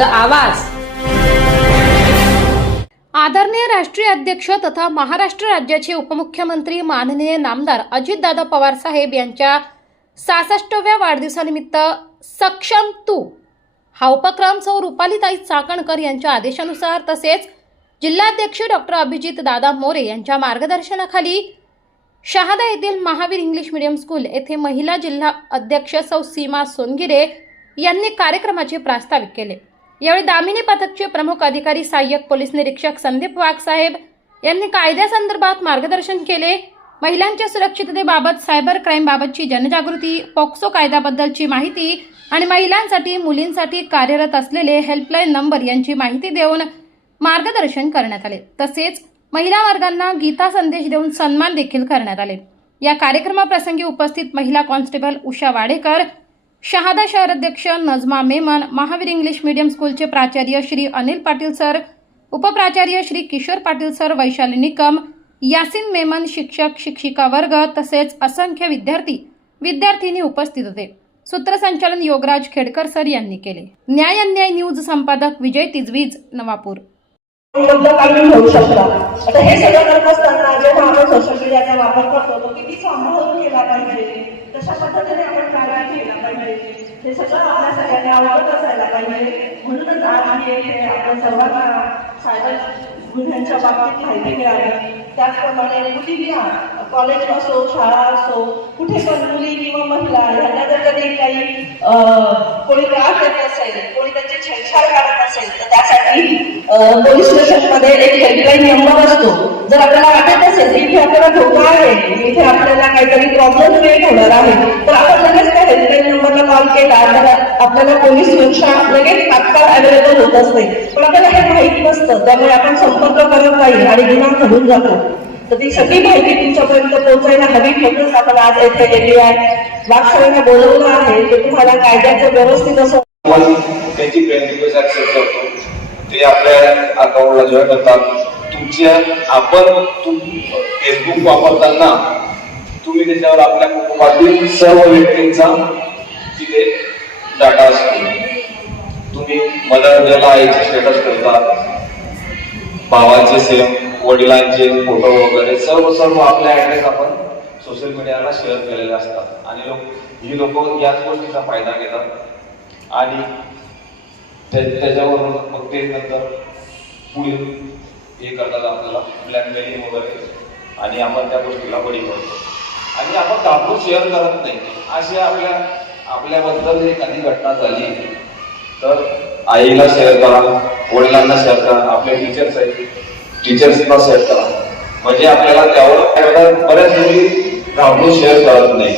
शुद्ध आवाज। आदरणीय राष्ट्रीय अध्यक्ष तथा महाराष्ट्र राज्याचे उपमुख्यमंत्री माननीय नामदार अजितदादा पवार साहेब यांच्या 66व्या वाढदिवसानिमित्त सक्षम तू हा उपक्रम सौ रुपालीताई चाकणकर यांच्या आदेशानुसार तसेच जिल्हाध्यक्ष डॉक्टर अभिजित दादा मोरे यांच्या मार्गदर्शनाखाली शहादा येथील महावीर इंग्लिश मीडियम स्कूल येथे महिला जिल्हा अध्यक्ष सौ सीमा सोनगिरे यांनी कार्यक्रमाचे प्रास्ताविक केले। यावेळी दामिनी पथकचे प्रमुख अधिकारी सहाय्यक पोलीस निरीक्षक संदीप वाघ साहेब यांनी कायद्यासंदर्भात मार्गदर्शन केले। महिलांच्या सुरक्षिततेबाबत, सायबर क्राईम बाबतची जनजागृती, पोक्सो कायद्याबद्दलची माहिती आणि महिलांसाठी मुलींसाठी कार्यरत असलेले हेल्पलाईन नंबर यांची माहिती देऊन मार्गदर्शन करण्यात आले। तसेच महिला वर्गांना गीता संदेश देऊन सन्मान देखील करण्यात आले। या कार्यक्रमाप्रसंगी उपस्थित महिला कॉन्स्टेबल उषा वाडेकर, शहादा शहर अध्यक्ष नजमा मेमन, महावीर इंग्लिश मीडियम स्कूलचे प्राचार्य श्री अनिल पाटील सर, उपप्राचार्य श्री किशोर पाटील सर, वैशाली निकम, यासिन मेमन, शिक्षक शिक्षिका वर्ग तसेच असंख्य विद्यार्थी उपस्थित होते। सूत्रसंचालन योगराज खेडकर सर यांनी केले। न्याय अन्याय न्यूज संपादक विजय तिजवीज, नवापूर। होऊ शकता। आता हे सगळं करत असताना जेव्हा आपण सोशल मीडियाचा वापर करतो तो किती सांभाळून केला पाहिजे, तशा पद्धतीने आपण काळजी घ्यायला पाहिजे, हे सगळं आपल्या सगळ्यांना आवडत असायला पाहिजे। म्हणूनच आज आम्ही आपण सर्वांना सायबर गुन्ह्यांच्या बाबतीत माहिती मिळाली। त्याचप्रमाणे मुलींना कॉलेज असो, शाळा असो, कुठे पण मुली किंवा महिला यांना जर कधी काही कोणी त्रास देत असेल, कोणी त्यांची छेडछाड करत असेल तर त्यासाठी पोलीस स्टेशनमध्ये एक हेल्पलाईन नंबर असतो। जर आपल्याला वाटत असेल की इथे आपल्याला धोका आहे, इथे आपल्याला काहीतरी प्रॉब्लेम क्रिएट होणार आहे, तर आपण लगेच त्या हेल्पलाईन नंबरला कॉल केला तर आपल्याला पोलीस सुरक्षा लगेच तात्काळ अवेलेबल होत असते। पण आपल्याला हे माहिती नसतं, त्यामुळे आपण संपर्क करत नाही आणि गुन्हा घडून जातो। तर ती सगळी माहिती तुमच्यापर्यंत पोहोचायला हवी म्हणूनच आपण आज येथे गेली आहे, वाघसाहेबांना बोलवलं आहे की तुम्हाला कायद्याचं व्यवस्थित असं त्यांची फ्रेंड रिक्वेस्ट ऍक्सेप्ट करतो, ते आपल्या अकाउंटला जॉईन करतात। तुमच्या आपण फेसबुक वापरताना तुम्ही त्याच्यावर आपल्या कुटुंबातील सर्व व्यक्तींचा तिथे डाटा असतो। तुम्ही मदर डेला आईचे स्टेटस ठेवता, भावाचे सेम, वडिलांचे फोटो वगैरे सर्व आपल्या ऍड्रेस आपण सोशल मीडियाला शेअर केलेले असतात आणि ही लोक याच गोष्टीचा फायदा घेतात आणि त्याच्यावरून मग ते नंतर पुढे हे करतात, आपल्याला ब्लॅकमेलिंग वगैरे, आणि आपण त्या गोष्टीला बळी पडतो आणि आपण दाखवून शेअर करत नाही। अशी आपल्याबद्दल एखादी घटना झाली तर आईला शेअर करा, वडिलांना शेअर करा, आपले टीचर्स आहेत टीचर्सना शेअर करा, म्हणजे आपल्याला त्यावर बऱ्याच मुली घाबरून शेअर करत नाही।